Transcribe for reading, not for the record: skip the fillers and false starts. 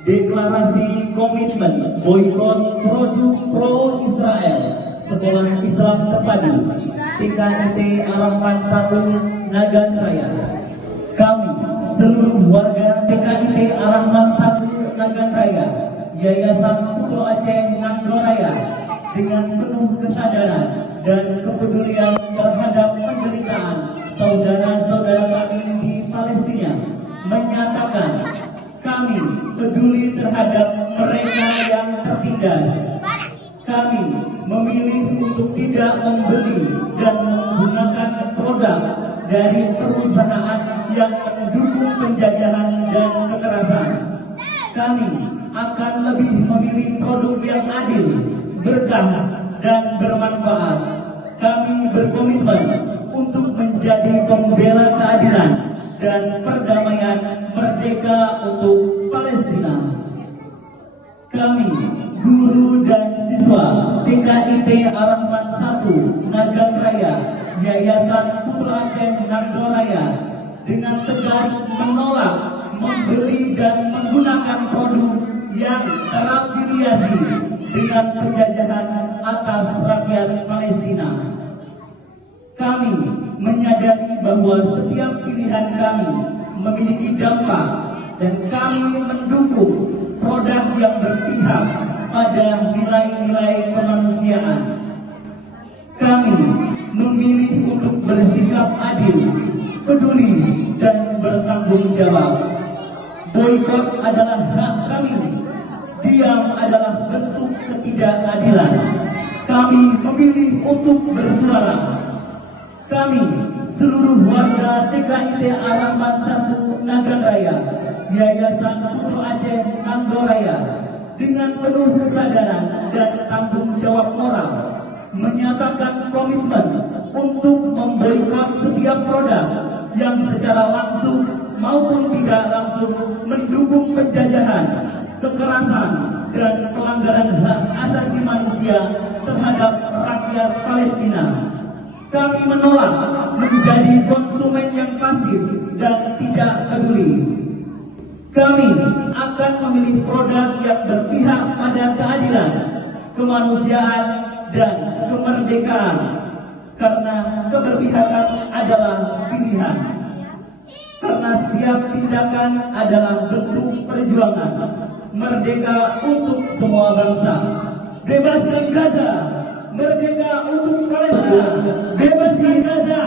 Deklarasi komitmen boikot produk pro-Israel Sekolah Islam Terpadu TKIT Harapan 1 Nagan Raya. Kami seluruh warga TKIT Harapan 1 Nagan Raya Yayasan Putu Aceh Nagro Raya dengan penuh kesadaran dan kepedulian terhadap penderitaan saudara-saudara kami di Palestina menyatakan kami peduli terhadap mereka yang tertindas. Kami memilih untuk tidak membeli dan menggunakan produk dari perusahaan yang mendukung penjajahan dan kekerasan. Kami akan lebih memilih produk yang adil, berkah, dan bermanfaat. Kami berkomitmen untuk menjadi pembela keadilan dan perdamaian merdeka untuk Palestina. Kami, guru dan siswa TKIT Harapan 1 Nagan Raya Yayasan Putu Aceh Nagro Raya dengan tegas menolak membeli dan menggunakan produk yang terafiliasi dengan penjajahan atas rakyat Palestina. Kami menyadari bahwa setiap pilihan kami memiliki dampak dan kami mendukung produk yang berpihak pada nilai-nilai kemanusiaan. Kami memilih untuk bersikap adil, peduli, dan bertanggung jawab. Boikot adalah hak kami. Diam adalah bentuk ketidakadilan. Kami memilih untuk bersuara. Kami, seluruh warga TKIT Harapan 1 Nagan Raya, Yayasan Putu Aceh Nagro Raya, dengan penuh kesadaran dan tanggung jawab moral, menyatakan komitmen untuk memboikot setiap produk yang secara langsung maupun tidak langsung mendukung penjajahan, kekerasan, dan pelanggaran hak asasi manusia terhadap rakyat Palestina. Kami menolak menjadi konsumen yang pasif dan tidak peduli. Kami akan memilih produk yang berpihak pada keadilan, kemanusiaan, dan kemerdekaan. Karena keberpihakan adalah pilihan. Karena setiap tindakan adalah bentuk perjuangan. Merdeka untuk semua bangsa. Bebaskan Gaza. Merdeka untuk Palestina. Bebasi Gaza.